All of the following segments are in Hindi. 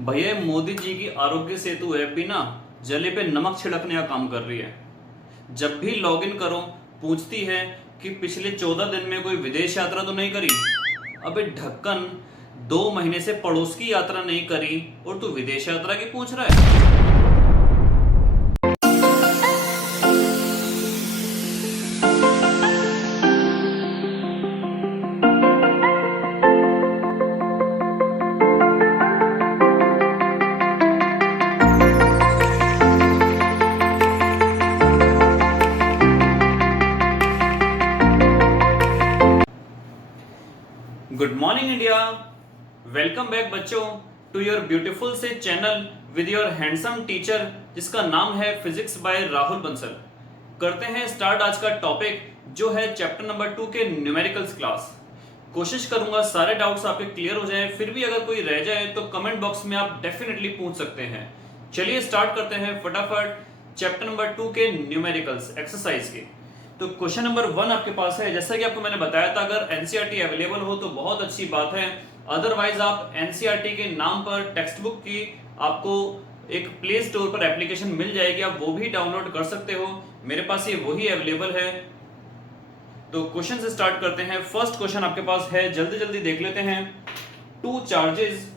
भैया मोदी जी की आरोग्य सेतु ऐप भी ना जले पे नमक छिड़कने का काम कर रही है। जब भी लॉगिन करो पूछती है कि पिछले 14 दिन में कोई विदेश यात्रा तो नहीं करी। अबे ढक्कन, 2 महीने से पड़ोस की यात्रा नहीं करी और तू विदेश यात्रा की पूछ रहा है। Good morning India, welcome back बच्चों टू योर ब्यूटीफुल से channel with your handsome teacher जिसका नाम है फिजिक्स बाय राहुल बंसल। करते हैं स्टार्ट आज का टॉपिक जो है चैप्टर नंबर 2 के न्यूमेरिकल्स क्लास। कोशिश करूंगा सारे डाउट्स आपके क्लियर हो जाएं, फिर भी अगर कोई रह जाए तो कमेंट बॉक्स में आप डेफिनेटली पूछ सकते हैं। चलिए स्टार्ट करते हैं फटाफट चैप्टर नंबर 2 के न्यूमेरिकल्स एक्सरसाइज के। तो क्वेश्चन नंबर 1 आपके पास है। जैसा कि आपको मैंने बताया था, अगर एनसीईआरटी अवेलेबल हो तो बहुत अच्छी बात है, अदरवाइज आप एनसीईआरटी के नाम पर टेक्स्ट बुक की आपको एक प्ले स्टोर पर एप्लीकेशन मिल जाएगी, आप वो भी डाउनलोड कर सकते हो। मेरे पास ये वही अवेलेबल है। तो क्वेश्चन से स्टार्ट करते हैं। फर्स्ट क्वेश्चन आपके पास है, जल्दी जल्दी देख लेते हैं। टू चार्जेस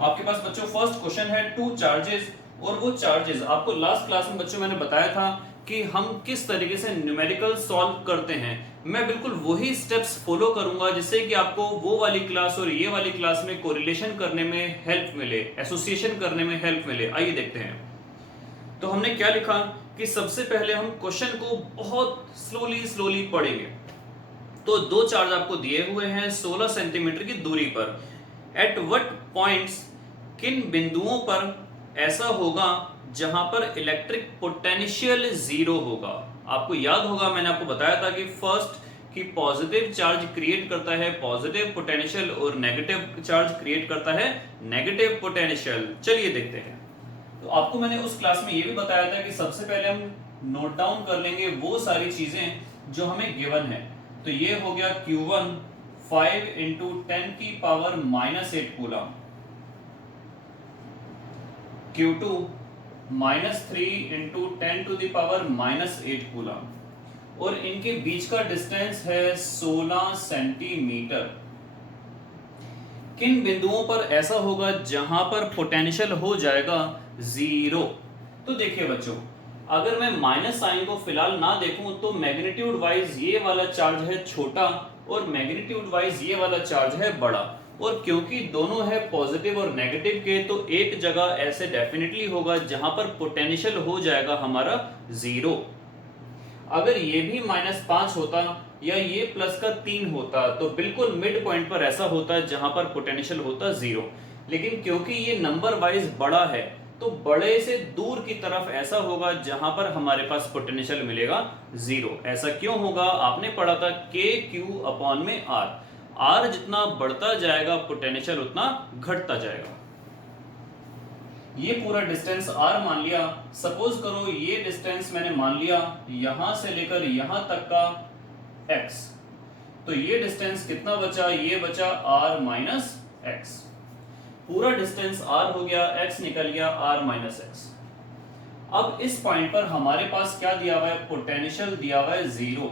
आपके पास बच्चों फर्स्ट क्वेश्चन है, टू चार्जेस। और वो चार्जेस आपको लास्ट क्लास में बच्चों मैंने बताया था कि हम किस तरीके से न्यूमेरिकल सॉल्व करते हैं। मैं बिल्कुल वही स्टेप्स फॉलो करूंगा जिससे कि आपको वो वाली क्लास और ये वाली क्लास में कोरिलेशन करने में हेल्प मिले, एसोसिएशन करने में हेल्प मिले। आइए देखते हैं। तो हमने क्या लिखा कि सबसे पहले हम क्वेश्चन को बहुत स्लोली पढ़ेंगे। तो दो चार्ज आपको दिए हुए हैं 16 सेंटीमीटर की दूरी पर। एट व्हाट पॉइंट्स, किन बिंदुओं पर ऐसा होगा जहां पर इलेक्ट्रिक पोटेंशियल 0 होगा। आपको याद होगा मैंने आपको बताया था कि फर्स्ट कि पॉजिटिव चार्ज क्रिएट करता है पॉजिटिव पोटेंशियल और नेगेटिव चार्ज क्रिएट करता है नेगेटिव पोटेंशियल। चलिए देखते हैं। तो आपको मैंने उस क्लास में ये भी बताया था कि सबसे पहले हम नोट डाउन कर लेंगे वो सारी चीजें जो हमें गिवन है। तो ये हो गया Q1 5 × 10⁻⁻8 कूलम, Q2 -3 × 10⁻⁻8 कूलम और इनके बीच का डिस्टेंस है 16 सेंटीमीटर। किन बिंदुओं पर ऐसा होगा जहां पर पोटेंशियल हो जाएगा 0। तो देखिए बच्चों, अगर मैं माइनस साइन को फिलहाल ना देखूं तो मैग्नीट्यूड वाइज ये वाला चार्ज है छोटा और मैग्नीट्यूड वाइज ये वाला चार्ज है बड़ा। और क्योंकि दोनों है पॉजिटिव और नेगेटिव के, तो एक जगह ऐसे डेफिनेटली होगा जहां पर पोटेंशियल हो जाएगा हमारा 0। अगर ये भी -5 होता या ये +3 होता तो बिल्कुल मिड पॉइंट पर ऐसा होता जहां पर पोटेंशियल होता 0। लेकिन क्योंकि ये नंबर वाइज बड़ा है तो बड़े से दूर की तरफ ऐसा होगा जहां पर हमारे पास पोटेंशियल मिलेगा 0। ऐसा क्यों होगा? आपने पढ़ा था KQ/R। R जितना बढ़ता जाएगा पोटेंशियल उतना घटता जाएगा। ये पूरा डिस्टेंस R मान लिया। सपोज करो ये डिस्टेंस मैंने मान लिया यहां से लेकर यहां तक का x। तो ये डिस्टेंस कितना बचा? ये बचा R - x। पूरा डिस्टेंस R हो गया, x निकल गया R - x। अब इस पॉइंट पर हमारे पास क्या दिया हुआ है? पोटेंशियल दिया हुआ है 0।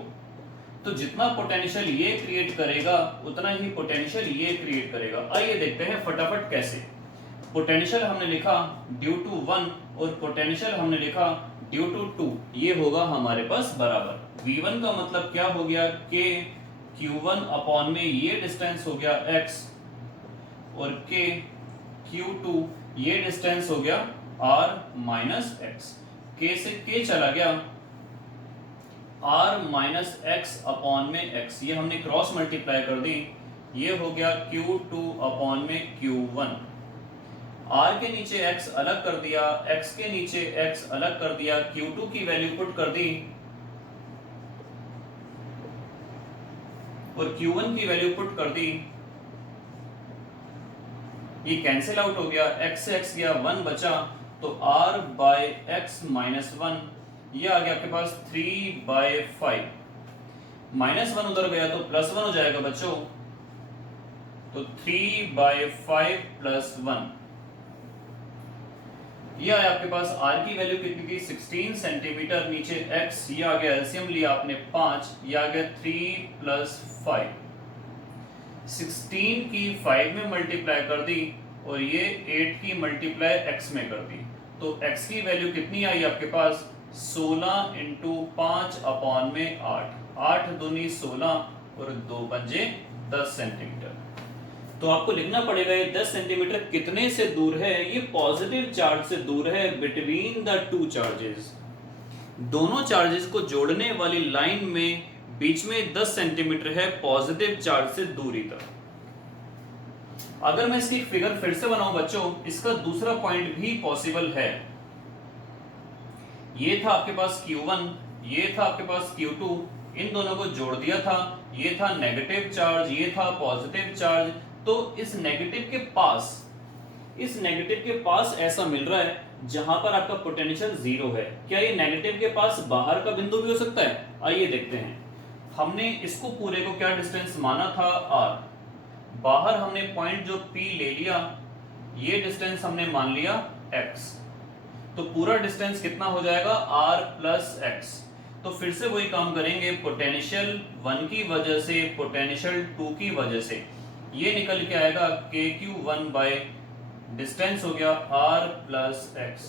तो जितना पोटेंशियल ये क्रिएट करेगा उतना ही पोटेंशियल ये क्रिएट करेगा। आइए देखते हैं फटाफट कैसे। पोटेंशियल हमने लिखा ड्यू टू 1 और पोटेंशियल हमने लिखा ड्यू टू 2। ये होगा हमारे पास बराबर। V1 का मतलब क्या हो गया? K Q1 में ये डिस्टेंस हो गया x और K Q2 ये डिस्टेंस हो गया R - x। K से K चला गया, R - x में x, ये हमने क्रॉस मल्टीप्लाई कर दी। ये हो गया Q2 में Q1। R के नीचे x अलग कर दिया, x के नीचे x अलग कर दिया, Q2 की वैल्यू पुट कर दी और Q1 की वैल्यू पुट कर दी। ये कैंसिल आउट हो गया, x से x गया, 1 बचा, तो R/x - 1 ये आ गया आपके पास 3/5। -1 उधर गया तो +1 हो जाएगा बच्चों। तो तो 3/5 प्लस 1, ये आया आपके पास। आर की वैल्यू कितनी थी 16 सेंटीमीटर, नीचे एक्स, ये आ गया एलसीएम लिया आपने 5, ये आ गया 3 प्लस 5। 16 की 5 में मल्टीप्लाई कर दी और ये 8 की मल्टीप्लाई x में कर दी, तो x की वैल्यू कितनी आई आपके पास 16 इंटू 5 अपॉन में 8, 8 दूनी 16 और 2 पंजे 10 सेंटीमीटर। तो आपको लिखना पड़ेगा ये 10 सेंटीमीटर कितने से दूर है, ये पॉजिटिव चार्ज से दूर है, बिटवीन द टू चार्जेस। दोनों चार्जेस को जोड़ने वाली लाइन में बीच में 10 सेंटीमीटर है पॉजिटिव चार्ज से दूरी तक। अगर मैं इसकी फिगर फिर से बनाऊं बच्चों, इसका दूसरा पॉइंट भी पॉसिबल है। ये था आपके पास Q1, ये था आपके पास Q2, इन दोनों को जोड़ दिया था, ये था नेगेटिव चार्ज, ये था पॉजिटिव चार्ज। तो इस नेगेटिव के पास ऐसा मिल रहा है जहां पर आपका पोटेंशियल 0 है। क्या ये नेगेटिव के पास बाहर का बिंदु भी हो सकता है? आइए देखते हैं। हमने इसको पूरे को क्या डिस्टेंस माना था r, बाहर हमने पॉइंट जो P ले लिया, ये डिस्टेंस हमने मान लिया x, तो पूरा डिस्टेंस कितना हो जाएगा r प्लस x। तो फिर से वही काम करेंगे, पोटेंशियल 1 की वजह से पोटेंशियल 2 की वजह से ये निकल के आएगा KQ1 बाय डिस्टेंस हो गया r प्लस x,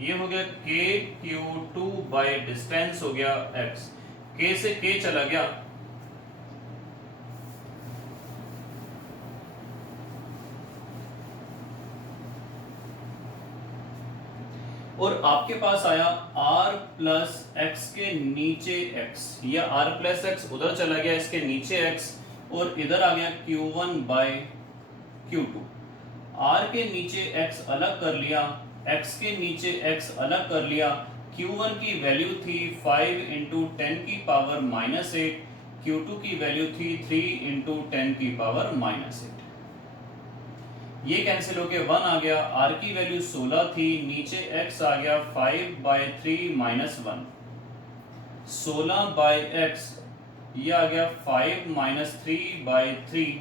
ये हो गया KQ2 बाय डिस्टेंस हो गया x, k से k चला गया, और आपके पास आया r प्लस x के नीचे x, या r प्लस x उधर चला गया इसके नीचे x, और इधर आ गया Q1 बाय Q2। r के नीचे x अलग कर लिया, x के नीचे x अलग कर लिया। Q1 की वैल्यू थी 5 इंटू 10 की पावर माइनस 8, Q2 की वैल्यू थी 3 इंटू 10 की पावर माइनस 8। ये कैंसिल होके 1 आ गया, r की वैल्यू 16 थी, नीचे x आ गया 5/3 माइनस 1, 16 बाय x, ये आ गया 5 माइनस 3/3,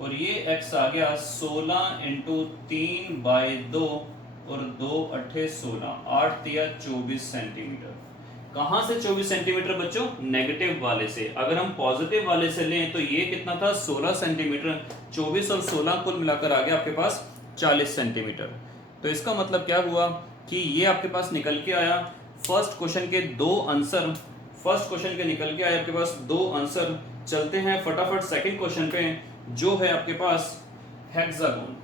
और ये x आ गया 16 इंटू 3/2, और 2 8 16, 8 तिया 24 सेंटीमीटर। कहां से 24 सेंटीमीटर बच्चों? नेगेटिव वाले से। अगर हम पॉजिटिव वाले से लें तो ये कितना था 16 सेंटीमीटर, 24 और 16 कुल मिलाकर आ गया आपके पास 40 सेंटीमीटर। तो इसका मतलब क्या हुआ कि ये आपके पास निकल के आया फर्स्ट क्वेश्चन के दो आंसर, फर्स्ट क्वेश्चन के निकल के आए आपके पास दो आंसर। चलते हैं फटाफट सेकंड क्वेश्चन पे, जो है आपके पास हेक्सागोन।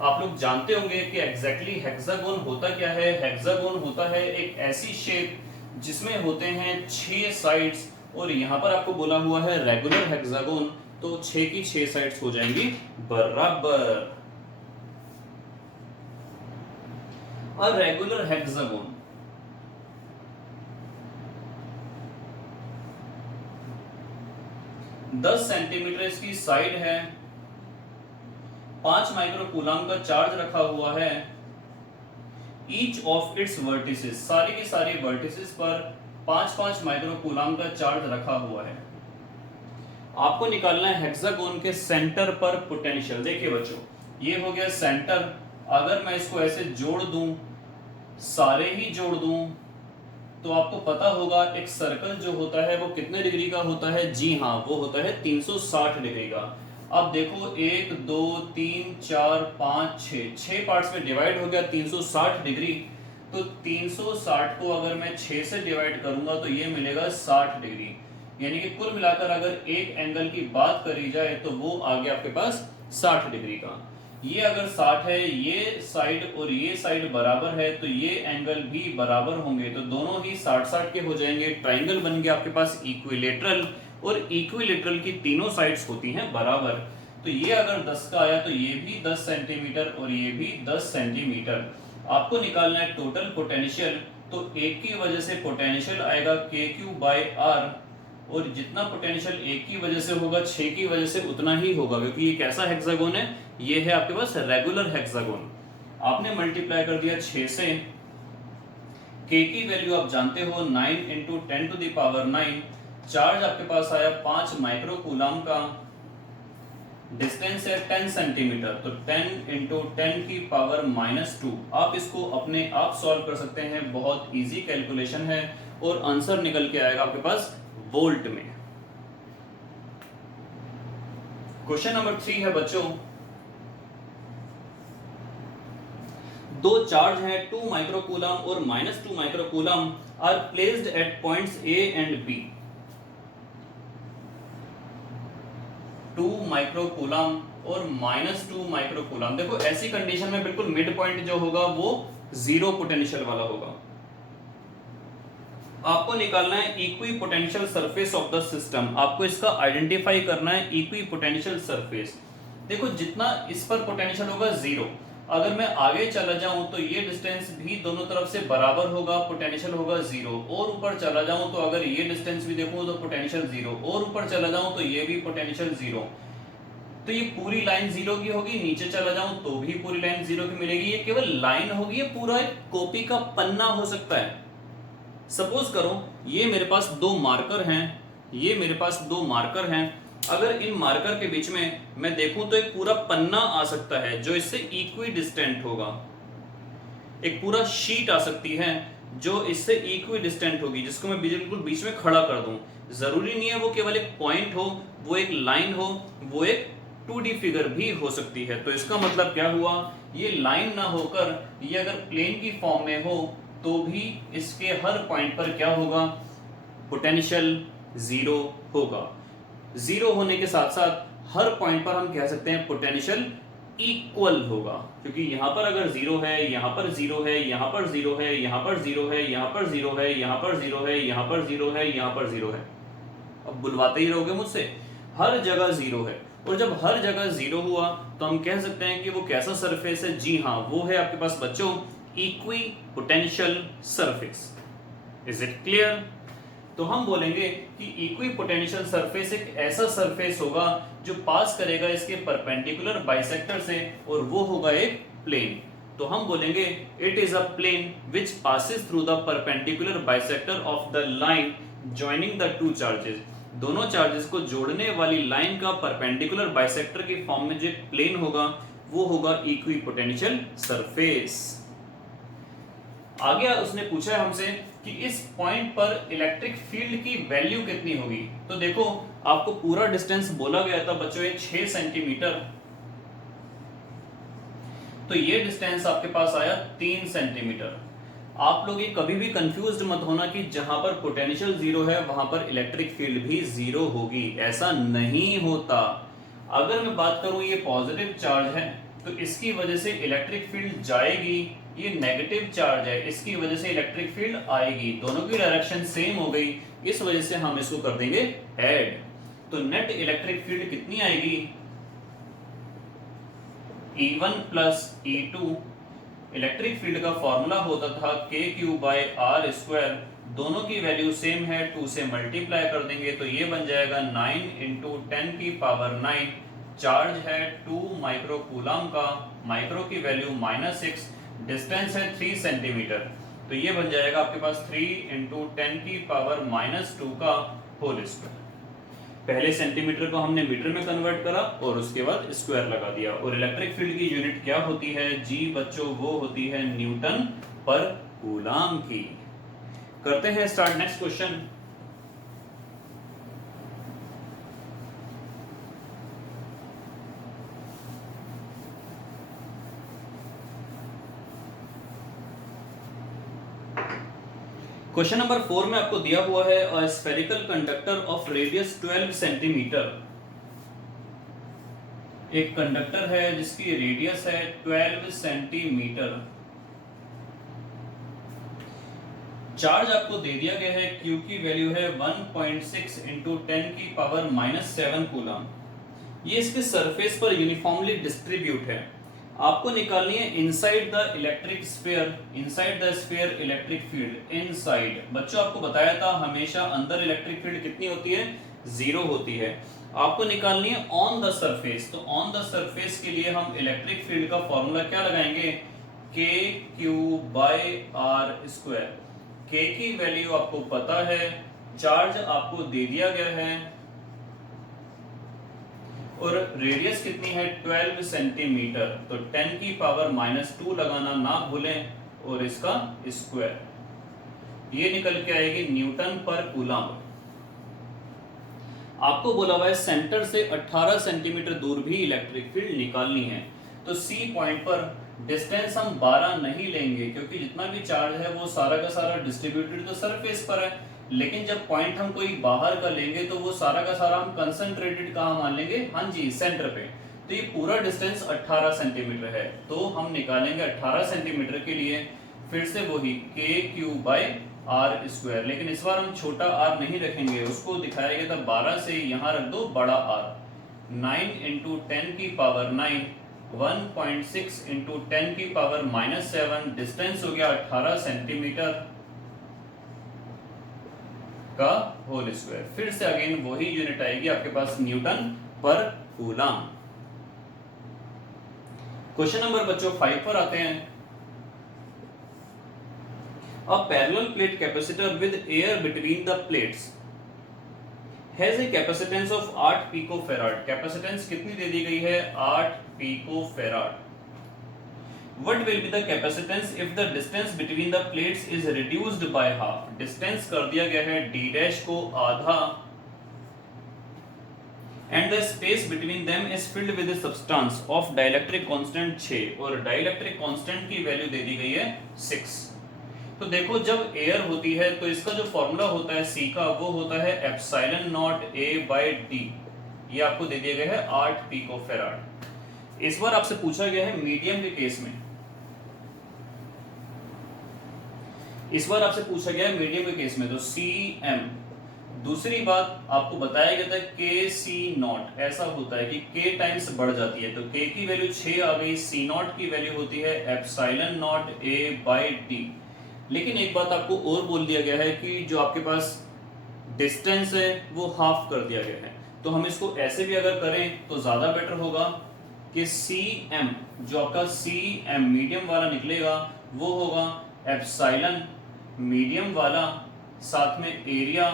आप लोग जानते होंगे कि एग्जैक्टली हेक्सागोन होता क्या है। हेक्सागोन होता है एक ऐसी शेप जिसमें होते हैं 6 साइड्स, और यहाँ पर आपको बोला हुआ है रेगुलर हेक्सागोन, तो 6 की 6 साइड्स हो जाएंगी बराबर। और रेगुलर हेक्सागोन 10 सेंटीमीटर इसकी साइड है, 5 माइक्रोकूलम का चार्ज रखा हुआ है। ईच ऑफ इट्स वर्टिसेस, सारी की सारी वर्टिसेस पर 5-5 माइक्रोकूलम का चार्ज रखा हुआ है। आपको निकालना है हेक्सागोन के सेंटर पर पोटेंशियल। देखिए बच्चों, ये हो गया सेंटर। अगर मैं इसको ऐसे जोड़ दूं, सारे ही जोड़ दूं, तो आपको पता होगा एक सर्कल जो होता है वो कितने डिग्री का होता है? जी हाँ, वो होता है 360 डिग्री का। अब देखो 1 2 3 4 5 6 पार्ट्स में डिवाइड हो गया 360 डिग्री। तो 360 को अगर मैं 6 से डिवाइड करूंगा तो ये मिलेगा 60 डिग्री। यानी कि कुल मिलाकर अगर एक एंगल की बात करी जाए तो वो आ गया आपके पास 60 डिग्री का। ये अगर 60 है, ये साइड और ये साइड बराबर है, तो ये एंगल भी बराबर होंगे, तो दोनों ही 60-60 के हो जाएंगे। ट्राइंगल बन गया आपके पास इक्विलेटरल, और इक्विलेटरल की तीनों साइड्स होती हैं बराबर। तो ये अगर 10 का आया तो ये भी 10 सेंटीमीटर और ये भी 10 सेंटीमीटर। आपको निकालना है टोटल पोटेंशियल, तो एक की वजह से पोटेंशियल आएगा KQ/R, और जितना पोटेंशियल एक की वजह से होगा 6 की वजह से उतना ही होगा, क्योंकि ये कैसा हेक्सागोन है? ये है आपके पास रेगुलर हेक्सागोन। आपने मल्टीप्लाई कर दिया 6 से, K की वैल्यू आप जानते हो 9 × 10⁻⁹, चार्ज आपके पास आया 5 माइक्रो कूलम का, डिस्टेंस है 10 सेंटीमीटर, तो 10 इंटू 10 की पावर -2। आप इसको अपने आप सॉल्व कर सकते हैं, बहुत इजी कैलकुलेशन है और आंसर निकल के आएगा आपके पास वोल्ट में। क्वेश्चन नंबर 3 है बच्चों, दो चार्ज हैं 2 माइक्रो कूलम और -2 micro coulomb are placed at points A and B। 2 micro coulomb और -2 माइक्रो कूलम, देखो ऐसी कंडीशन में बिल्कुल मिड पॉइंट जो होगा वो जीरो पोटेंशियल वाला होगा। आपको निकालना है equi potential surface of the system, आपको इसका आइडेंटिफाई करना है इक्वी पोटेंशियल सरफेस। देखो जितना इस पर पोटेंशियल होगा जीरो, अगर मैं आगे चला जाऊं तो ये डिस्टेंस भी दोनों तरफ से बराबर होगा, पोटेंशियल होगा जीरो, और ऊपर चला जाऊं तो अगर ये डिस्टेंस भी देखूं तो पोटेंशियल जीरो, और ऊपर चला जाऊं तो ये भी पोटेंशियल जीरो। तो ये पूरी लाइन जीरो की होगी, नीचे चला जाऊं तो भी पूरी लाइन जीरो की मिलेगी। ये केवल लाइन होगी, ये पूरा एक कॉपी का पन्ना हो सकता है। सपोज करो ये मेरे पास दो मार्कर हैं, ये मेरे पास दो मार्कर हैं, अगर इन मार्कर के बीच में मैं देखूं तो एक पूरा पन्ना आ सकता है जो इससे इक्वी डिस्टेंट होगा, एक पूरा शीट आ सकती है जो इससे इक्वी डिस्टेंट होगी, जिसको मैं बिल्कुल बीच में खड़ा कर दूं। जरूरी नहीं है वो केवल एक पॉइंट हो, वो एक लाइन हो, वो एक 2D फिगर भी हो सकती है। तो इसका मतलब क्या हुआ, ये लाइन ना होकर ये अगर प्लेन की फॉर्म में हो तो भी इसके हर पॉइंट पर क्या होगा, पोटेंशियल जीरो होगा। जीरो होने के साथ साथ हर पॉइंट पर हम कह सकते हैं पोटेंशियल इक्वल होगा, क्योंकि यहां पर अगर जीरो है, यहां पर जीरो है, यहां पर जीरो है, यहां पर जीरो है, यहां पर जीरो है, यहां पर जीरो है, यहां पर जीरो है, यहां पर जीरो है। अब बुलवाते ही रहोगे मुझसे, हर जगह जीरो है, और जब हर जगह जीरो हुआ तो हम कह सकते हैं कि वो कैसा सरफेस है, जी हाँ वो है आपके पास बच्चों equi potential surface. Is it clear? तो हम बोलेंगे कि इक्वी पोटेंशियल सरफेस एक ऐसा सरफेस होगा जो पास करेगा इसके परपेंडिकुलर बाइसेक्टर से, और वो होगा एक प्लेन। तो हम बोलेंगे it is a plane which passes through the perpendicular bisector of the line joining the two charges. दोनों चार्जेस को जोड़ने वाली लाइन का परपेंडिकुलर बाइसेक्टर की फॉर्म में जो एक प्लेन होगा वो होगा इक्वी पोटेंशियल सरफेस। आगे उसने पूछा है हमसे कि इस पॉइंट पर इलेक्ट्रिक फील्ड की वैल्यू कितनी होगी। तो देखो आपको पूरा डिस्टेंस बोला गया था बच्चों ये 6 सेंटीमीटर, तो ये डिस्टेंस आपके पास आया 3 सेंटीमीटर। आप लोग ये कभी भी कंफ्यूज्ड मत होना कि जहां पर पोटेंशियल जीरो है वहां पर इलेक्ट्रिक फील्ड भी जीरो होगी, ऐसा नहीं होता। अगर मैं बात करूं ये पॉजिटिव चार्ज है तो इसकी वजह से इलेक्ट्रिक फील्ड जाएगी, ये नेगेटिव चार्ज है इसकी वजह से इलेक्ट्रिक फील्ड आएगी, दोनों की डायरेक्शन सेम हो गई, इस वजह से हम इसको कर देंगे ऐड। तो नेट इलेक्ट्रिक फील्ड कितनी आएगी, E1 plus E2। Electric field का फॉर्मूला होता था KQ/R², दोनों की वैल्यू सेम है, 2 से मल्टीप्लाई कर देंगे तो ये बन जाएगा 9 इंटू 10 की पावर 9। चार्ज है 2 माइक्रो कूलम का, माइक्रो की वैल्यू -6, डिस्टेंस है 3 सेंटीमीटर, तो ये बन जाएगा आपके पास 3 इंटू 10 की पावर -2 का होल स्क्वायर। पहले सेंटीमीटर को हमने मीटर में कन्वर्ट करा और उसके बाद स्क्वायर लगा दिया। और इलेक्ट्रिक फील्ड की यूनिट क्या होती है जी बच्चों, वो होती है न्यूटन पर कूलम की। करते हैं start next question. Question number 4 में आपको दिया हुआ है a spherical conductor of radius 12 centimetre. एक कंडक्टर है जिसकी रेडियस है 12 सेंटीमीटर। चार्ज आपको दे दिया गया है, Q की वैल्यू है 1.6 इंटू 10 की पावर -7 कूलम। ये इसके सरफेस पर यूनिफॉर्मली डिस्ट्रीब्यूट है। आपको निकालनी है inside the electric sphere, inside the sphere electric field inside. बच्चों आपको बताया था हमेशा अंदर इलेक्ट्रिक फील्ड कितनी होती है, जीरो होती है। आपको निकालनी है ऑन द सरफेस, तो ऑन द सरफेस के लिए हम इलेक्ट्रिक फील्ड का फॉर्मूला क्या लगाएंगे, KQ/R²। K की वैल्यू आपको पता है चार्ज आपको दे दिया गया है और रेडियस कितनी है 12 सेंटीमीटर, तो 10 की पावर -2 लगाना ना भूलें और इसका स्क्वायर, ये निकल के आएगी न्यूटन पर कूलम। आपको बोला हुआ है सेंटर से 18 सेंटीमीटर दूर भी इलेक्ट्रिक फील्ड निकालनी है। तो सी पॉइंट पर डिस्टेंस हम 12 नहीं लेंगे क्योंकि जितना भी चार्ज है वो सारा का सारा डिस्ट्रीब्यूटेड तो सरफेस पर है, लेकिन जब पॉइंट हम कोई बाहर का लेंगे तो वो सारा का सारा हम कंसंट्रेटेड कहाँ मान लेंगे, हाँ जी सेंटर पे। तो ये पूरा डिस्टेंस 18 सेंटीमीटर है, तो हम निकालेंगे 18 सेंटीमीटर के लिए फिर से वही KQ/r², लेकिन इस बार हम छोटा r नहीं रखेंगे, उसको दिखाया गया था 12 से, यहाँ रख दो बड़ा R। 9 × 10 की पावर 9, 1.6 × 10 की पावर -7, डिस्टेंस हो गया 18 सेंटीमीटर का होल स्क्वायर। फिर से अगेन वही यूनिट आएगी आपके पास न्यूटन पर कूलम। क्वेश्चन नंबर बच्चों 5 पर आते हैं। A parallel plate capacitor with air between the plates has a capacitance of 8 picofarad। Capacitance कितनी दे दी गई है, 8 picofarad। What will be the capacitance if the distance between the plates is reduced by half। Distance कर दिया गया है d' को आधा and the space between them is filled with a substance of dielectric constant 6 और dielectric constant की वैल्यू दे दी गई है 6। तो देखो जब एयर होती है तो इसका जो फॉर्मूला होता है सी का वो होता है ε0A/d, ये आपको दे दिया गया है 8 पिकोफैराड। इस बार आपसे पूछा गया है मीडियम के केस में, इस बार आपसे पूछा गया है मीडियम के केस में, तो Cm। दूसरी बात आपको बताया गया था Kc0, ऐसा होता है कि K टाइम्स बढ़ जाती है, तो K की वैल्यू 6 आ गई, C0 की वैल्यू होती है ε0A/d। लेकिन एक बात आपको और बोल दिया गया है कि जो आपके पास डिस्टेंस है वो हाफ कर दिया गया है, तो हम इसको ऐसे भी अगर करें तो ज्यादा बेटर होगा कि Cm, जो आपका Cm मीडियम वाला निकलेगा वो होगा एप्सिलॉन मीडियम वाला साथ में एरिया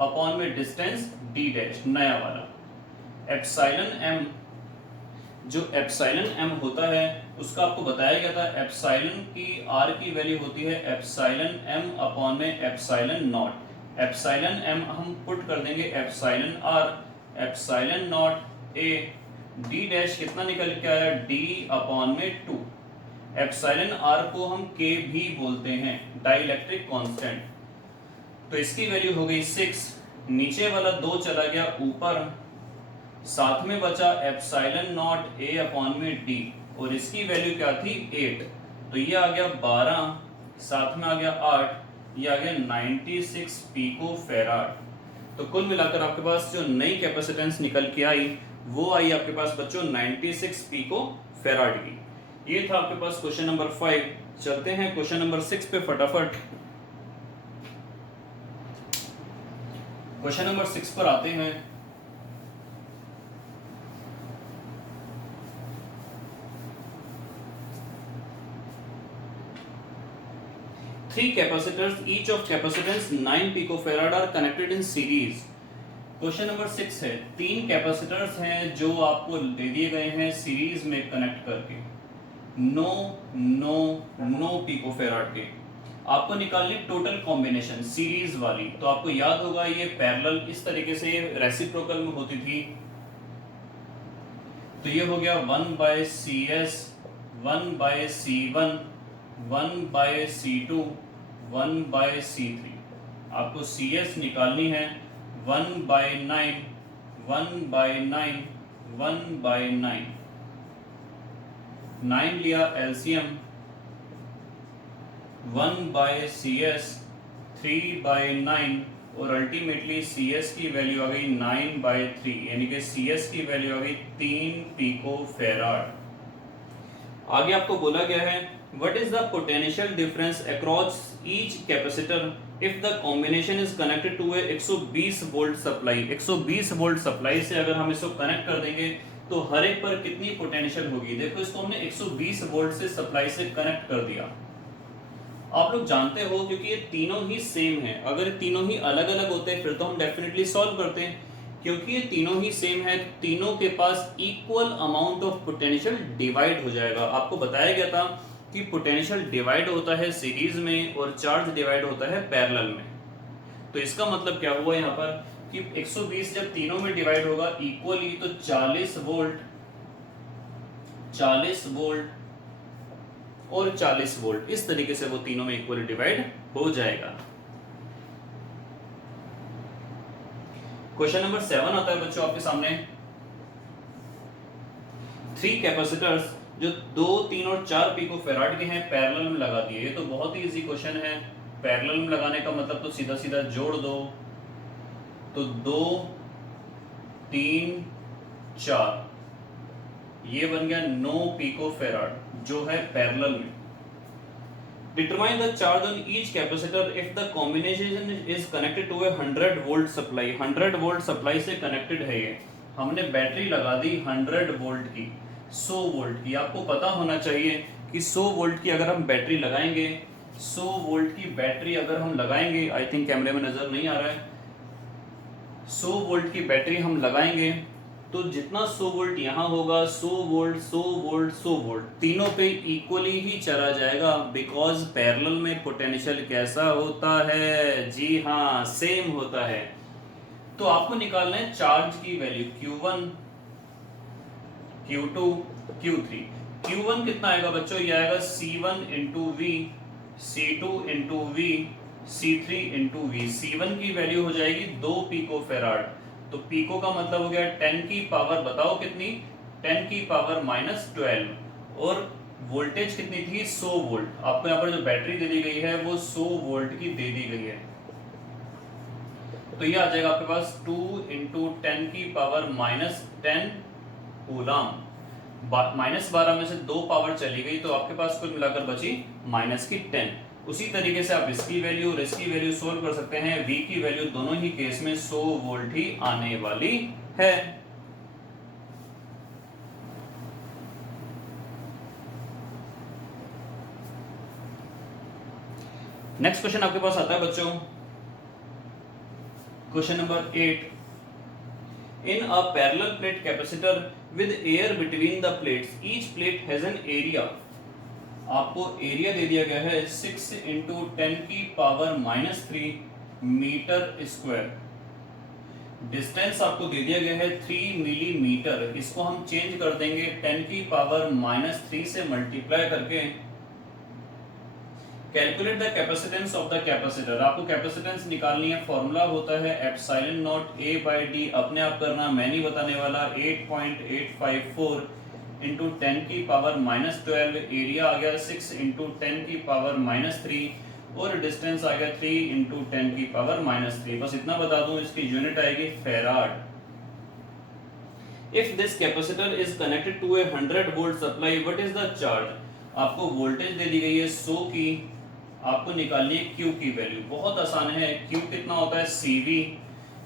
अपॉन में डिस्टेंस d' नया वाला। एप्सिलॉन m, जो एप्सिलॉन m होता है उसका आपको बताया गया था एप्सिलॉन की r की वैल्यू होती है एप्सिलॉन m अपॉन में एप्सिलॉन नॉट। एप्सिलॉन m हम पुट कर देंगे epsilon r, epsilon not a, d' कितना निकल के आया d अपॉन में 2। एप्सिलॉन r को हम k भी बोलते हैं, डाइलेक्ट्रिक कांस्टेंट, तो इसकी वैल्यू हो गई 6, नीचे वाला 2 चला गया ऊपर, साथ में बचा एप्सिलॉन नॉट a अपॉन में d और इसकी वैल्यू क्या थी 8, तो ये आ गया 12, साथ में आ गया 8, ये आ गया 96 पिकोफैराड। तो कुल मिलाकर आपके पास जो नई कैपेसिटेंस निकल के आई वो आई आपके पास बच्चों 96 पिकोफैराड की। ये था आपके पास क्वेश्चन नंबर 5। चलते हैं क्वेश्चन नंबर 6 पे फटाफट। क्वेश्चन नंबर 6 पर आते हैं। Three capacitors, each of capacitance 9 picofarad are connected in series। Question number 6 है, 3 कैपेसिटर्स हैं जो आपको दे दिए गए हैं सीरीज में कनेक्ट करके 9 पिकोफैराड के। आपको निकालनी टोटल कॉम्बिनेशन सीरीज वाली, तो आपको याद होगा ये पैरेलल इस तरीके से रेसिप्रोकल में होती थी, तो ये हो गया 1/CS, 1/C1, 1/C2, 1/C3। आपको CS निकालनी है 1/9, 1/9, 1/9। 9 लिया एलसीएम, 1/CS, 3/9 और अल्टीमेटली CS की वैल्यू आ गई 9/3, यानी कि CS की वैल्यू आ गई 3 पिकोफैराड। आगे आपको बोला गया है what is the potential difference across each capacitor if the combination is connected to a 120 volt supply. 120 volt supply से अगर हम इसको कनेक्ट कर देंगे तो हर एक पर कितनी पोटेंशियल होगी। देखो इसको हमने 120 वोल्ट से सप्लाई से कनेक्ट कर दिया। आप लोग जानते हो क्योंकि ये तीनों ही सेम है, अगर तीनों ही अलग अलग होते फिर तो हम डेफिनेटली सॉल्व करते हैं। क्योंकि ये तीनों ही सेम है, तीनों के पास equal amount of potential divide हो जाएगा। आपको बताया गया था कि पोटेंशियल डिवाइड होता है सीरीज में और चार्ज डिवाइड होता है पैरेलल में। तो इसका मतलब क्या हुआ यहाँ पर कि 120 जब तीनों में डिवाइड होगा इक्वली तो 40 वोल्ट और 40 वोल्ट, इस तरीके से वो तीनों में इक्वली डिवाइड हो जाएगा। क्वेश्चन नंबर 7 आता है बच्चों आपके सामने। 3 कैपेसिटर्स जो 2, 3 और 4 पिको फेराड के हैं पैरेलल में लगा दिए। ये तो बहुत ही इजी क्वेश्चन है। पैरेलल में लगाने का मतलब तो सीधा सीधा जोड़ दो, तो 2, 3, 4 ये बन गया 9 पिको फेराड जो है पैरेलल में। Determine the charge on each capacitor if the combination is connected to a 100 volt supply. 100 volt supply से कनेक्टेड है ये। हमने बैटरी लगा दी 100 वोल्ट की, 100 वोल्ट की। आपको पता होना चाहिए कि 100 वोल्ट की अगर हम बैटरी लगाएंगे, 100 वोल्ट की बैटरी अगर हम लगाएंगे, आई थिंक कैमरे में नजर नहीं आ रहा है, 100 वोल्ट की बैटरी हम लगाएंगे तो जितना 100 वोल्ट यहाँ होगा 100 वोल्ट 100 वोल्ट 100 वोल्ट तीनों पे इक्वली ही चला जाएगा, बिकॉज पैरेलल में पोटेंशियल कैसा होता है? जी हाँ, सेम होता है। तो आपको निकालना है चार्ज की value Q1, Q2, Q3। Q1 कितना आएगा बच्चों? ये आएगा C1 into V, C2 into V, C3 into V। C1 की वैल्यू हो जाएगी 2 पिको फेराड, तो पिको का मतलब हो गया 10 की पावर, बताओ कितनी? 10 की पावर -12। और वोल्टेज कितनी थी? 100 वोल्ट। आपको यहाँ पर जो बैटरी दे दी गई है वो 100 वोल्ट की दे दी गई है, तो ये आ जाएगा आपके पास 2 इंटू 10 की पावर -10 कूलम। -12 में से 2 पावर चली गई तो आपके पास कुल मिलाकर बची -10। उसी तरीके से आप इसकी वैल्यू और इसकी वैल्यू सोल्व कर सकते हैं। V की वैल्यू दोनों ही केस में 100 वोल्ट ही आने वाली है। नेक्स्ट क्वेश्चन आपके पास आता है बच्चों, question number 8। In a parallel plate capacitor with air between the plates, each plate has an area. आपको एरिया दे दिया गया है 6 इंटू 10 की पावर -3 मीटर स्क्वायर। डिस्टेंस आपको दे दिया गया है 3 मिलीमीटर। इसको हम चेंज कर देंगे 10 की पावर -3 से मल्टीप्लाई करके। Calculate the capacitance of the capacitor. आपको कैपेसिटेंस निकालनी है, फॉर्मूला होता है एप्सिलॉन नॉट A/D। अपने आप करना, मैं नहीं बताने वाला। 8.854 इंटू 10 की पावर -12। एरिया आ गया 6 इंटू 10 की पावर -3 और डिस्टेंस आ गया 3 इंटू 10 की पावर -3। बस इतना बता दूं, इसकी यूनिट आएगी farad. If this capacitor is connected to a 100 volt supply, what is the charge? आपको वोल्टेज दे दी गई है 100 की, आपको निकालनी है Q की वैल्यू। बहुत आसान है। Q कितना होता है? CV।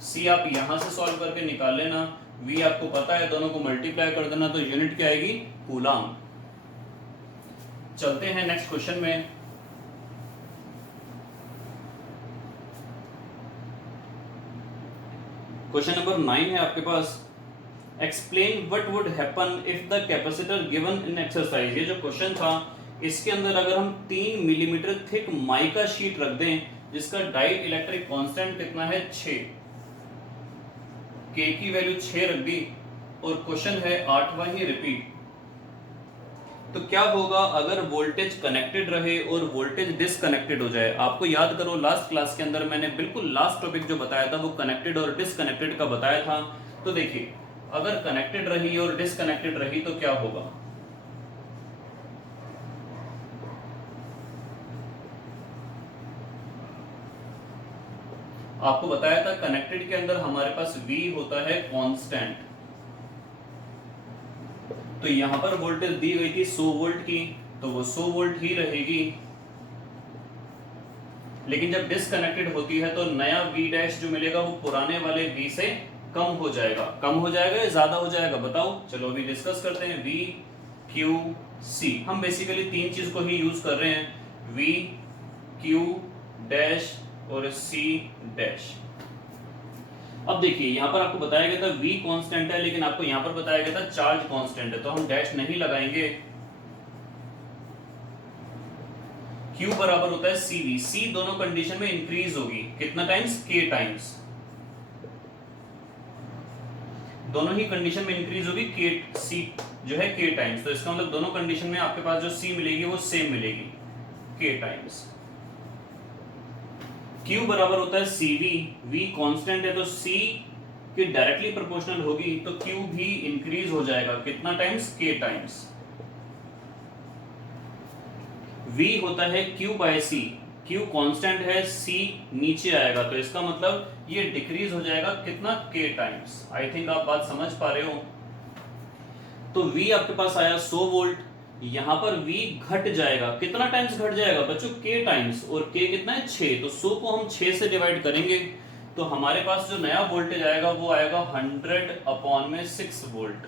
C आप यहां से सॉल्व करके निकाल लेना, V आपको पता है, दोनों को मल्टीप्लाई कर देना, तो यूनिट क्या आएगी? कूलम। चलते हैं नेक्स्ट क्वेश्चन में। क्वेश्चन नंबर 9 है आपके पास। Explain what would happen if the capacitor given in exercise. ये जो क्वेश्चन था इसके अंदर अगर हम 3 मिलीमीटर थिक माइका शीट रख दें जिसका डाई इलेक्ट्रिक कांस्टेंट कितना है? 6। K की वैल्यू 6 रख दी और क्वेश्चन है 8वां ही रिपीट। तो क्या होगा अगर वोल्टेज कनेक्टेड रहे और वोल्टेज डिसकनेक्टेड हो जाए? आपको याद करो लास्ट क्लास के अंदर मैंने बिल्कुल लास्ट टॉपिक जो बताया था वो कनेक्टेड और डिसकनेक्टेड का बताया था। तो देखिए, अगर कनेक्टेड रही और डिसकनेक्टेड रही तो क्या होगा? आपको बताया था कनेक्टेड के अंदर हमारे पास V होता है कांस्टेंट। तो यहां पर वोल्टेज दी गई थी 100 वोल्ट की, तो वो 100 वोल्ट ही रहेगी। लेकिन जब डिसकनेक्टेड होती है तो नया V डैश जो मिलेगा वो पुराने वाले V से कम हो जाएगा। कम हो जाएगा या ज्यादा हो जाएगा? बताओ। चलो अभी डिस्कस करते हैं। V, Q, C। हम बेसिकली 3 चीज को ही यूज कर रहे हैं। V, Q डैश और C डैश। अब देखिए यहां पर आपको बताया गया था V कांस्टेंट है, लेकिन आपको यहां पर बताया गया था चार्ज कांस्टेंट है, तो हम डैश नहीं लगाएंगे। Q बराबर होता है CV, C दोनों कंडीशन में इंक्रीज होगी कितना टाइम्स, K टाइम्स, दोनों ही कंडीशन में इंक्रीज होगी K, C जो है K टाइम्स, तो इसका मतलब दोनों कंडीशन में आपके पास जो C मिलेगी वो सेम मिलेगी K टाइम्स। Q बराबर होता है CV, V कांस्टेंट है तो C के डायरेक्टली प्रोपोर्शनल होगी, तो Q भी इंक्रीज हो जाएगा कितना टाइम्स, K टाइम्स। V होता है Q by C, Q constant है, C नीचे आएगा, तो इसका मतलब ये डिक्रीज हो जाएगा कितना, K टाइम्स। आई थिंक आप बात समझ पा रहे हो। तो V आपके पास आया 100 वोल्ट, यहां पर V घट जाएगा, कितना टाइम्स घट जाएगा बच्चों, K टाइम्स, और K कितना है 6, तो 100 को हम 6 से डिवाइड करेंगे तो हमारे पास जो नया वोल्टेज आएगा वो आएगा 100/6 वोल्ट।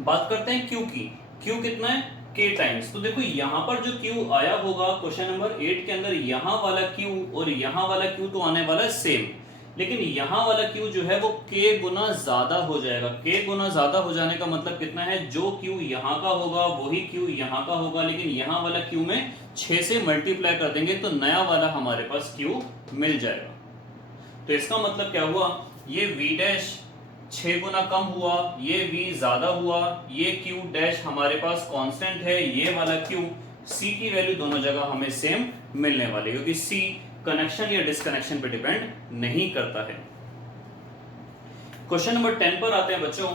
बात करते हैं Q की, Q कितना है, K टाइम्स। तो देखो यहां पर जो Q आया होगा क्वेश्चन नंबर 8 के अंदर, यहां वाला Q और यहां वाला Q तो आने वाला है सेम, लेकिन यहां वाला Q जो है वो K गुना ज्यादा हो जाएगा। K गुना ज्यादा हो जाने का मतलब कितना है, जो Q यहां का होगा वही Q यहां का होगा, लेकिन यहां वाला Q में 6 से मल्टीप्लाई कर देंगे तो नया वाला हमारे पास Q मिल जाएगा। तो इसका मतलब क्या हुआ, ये V डैश 6 गुना कम हुआ, ये V ज्यादा हुआ, ये Q डैश हमारे पास कांस्टेंट है, ये वाला Q, C की वैल्यू दोनों जगह हमें सेम मिलने वाली, क्योंकि C कनेक्शन या डिसकनेक्शन पे डिपेंड नहीं करता है। क्वेश्चन नंबर 10 पर आते हैं बच्चों।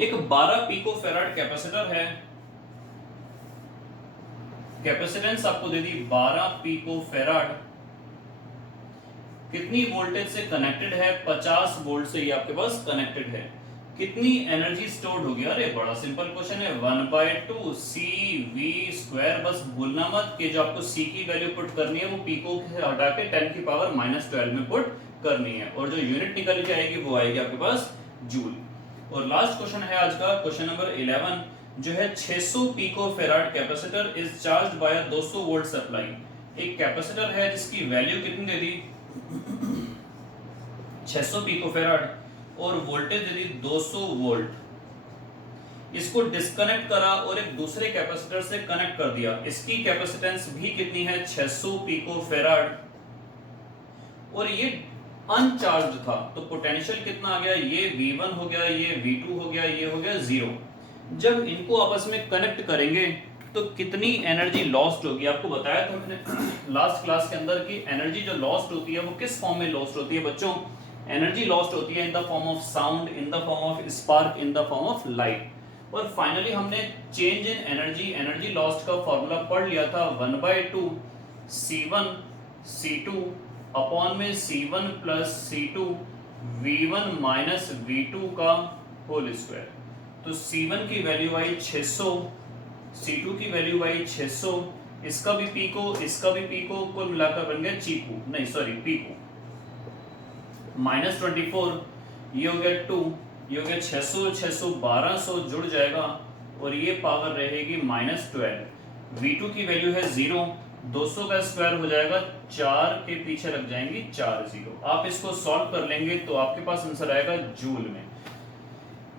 एक 12 पिकोफैराड कैपेसिटर है, कैपेसिटेंस आपको दे दी 12 पिकोफैराड, कितनी वोल्टेज से कनेक्टेड है, 50 वोल्ट से ये आपके पास कनेक्टेड है, कितनी एनर्जी स्टोर्ड होगी। अरे बड़ा सिंपल क्वेश्चन है, 1/2 CV², बस भूलना मत कि जो आपको C की वैल्यू पुट करनी है वो पिको से हटा के 10⁻⁻12 में पुट करनी है, और जो यूनिट निकल के आएगी वो आएगी आपके पास जूल। और लास्ट क्वेश्चन है आज का, क्वेश्चन नंबर 11, जो है 600 picofarad capacitor is charged bye 200 volt supply. एक कैपेसिटर है जिसकी वैल्यू कितनी दे दी 600 पिकोफैराड और वोल्टेज दे दी 200 वोल्ट, इसको डिस्कनेक्ट करा और एक दूसरे कैपेसिटर से कनेक्ट कर दिया, इसकी कैपेसिटेंस भी कितनी है 600 पिकोफैराड, और ये अनचार्ज्ड था, तो पोटेंशियल कितना आ गया, ये V1 हो गया, ये V2 हो गया, ये हो गया 0। जब इनको आपस में कनेक्ट करेंगे तो कितनी एनर्जी लॉस्ट होगी, आपको बताया था मैंने लास्ट क्लास के अंदर कि एनर्जी जो लॉस्ट होती है वो किस फॉर्म में लॉस्ट होती है बच्चों, एनर्जी लॉस्ट होती है in the form of sound, in the form of spark, in the form of light. और फाइनली हमने change in energy, energy lost का फॉर्मूला पढ़ लिया था, 1/2 C1 C2 अपॉन में C1 plus C2 V1 minus V2 का होल स्क्वायर। तो C1 की वैल्यू आई 600, C2 की वैल्यू आई 600, इसका भी पीको, इसका भी पीको, कुल मिलाकर बन गया चीकू, नहीं सॉरी पीको, -24, ये हो गया 2, ये हो गया 600 600 1200 जुड़ जाएगा, और ये पावर रहेगी -12। V2 की वैल्यू है 0, 200 का स्क्वायर हो जाएगा 4 के पीछे लग जाएंगी 4 0। आप इसको सॉल्व कर लेंगे तो आपके पास आंसर आएगा जूल में।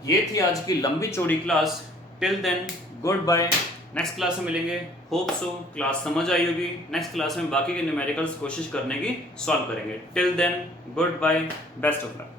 ये थी आज की लंबी चौड़ी class. Till then goodbye, next class में मिलेंगे। होप सो क्लास समझ आई होगी। नेक्स्ट क्लास में बाकी के न्यूमेरिकल्स कोशिश करने की सॉल्व करेंगे। Till then goodbye, best of luck.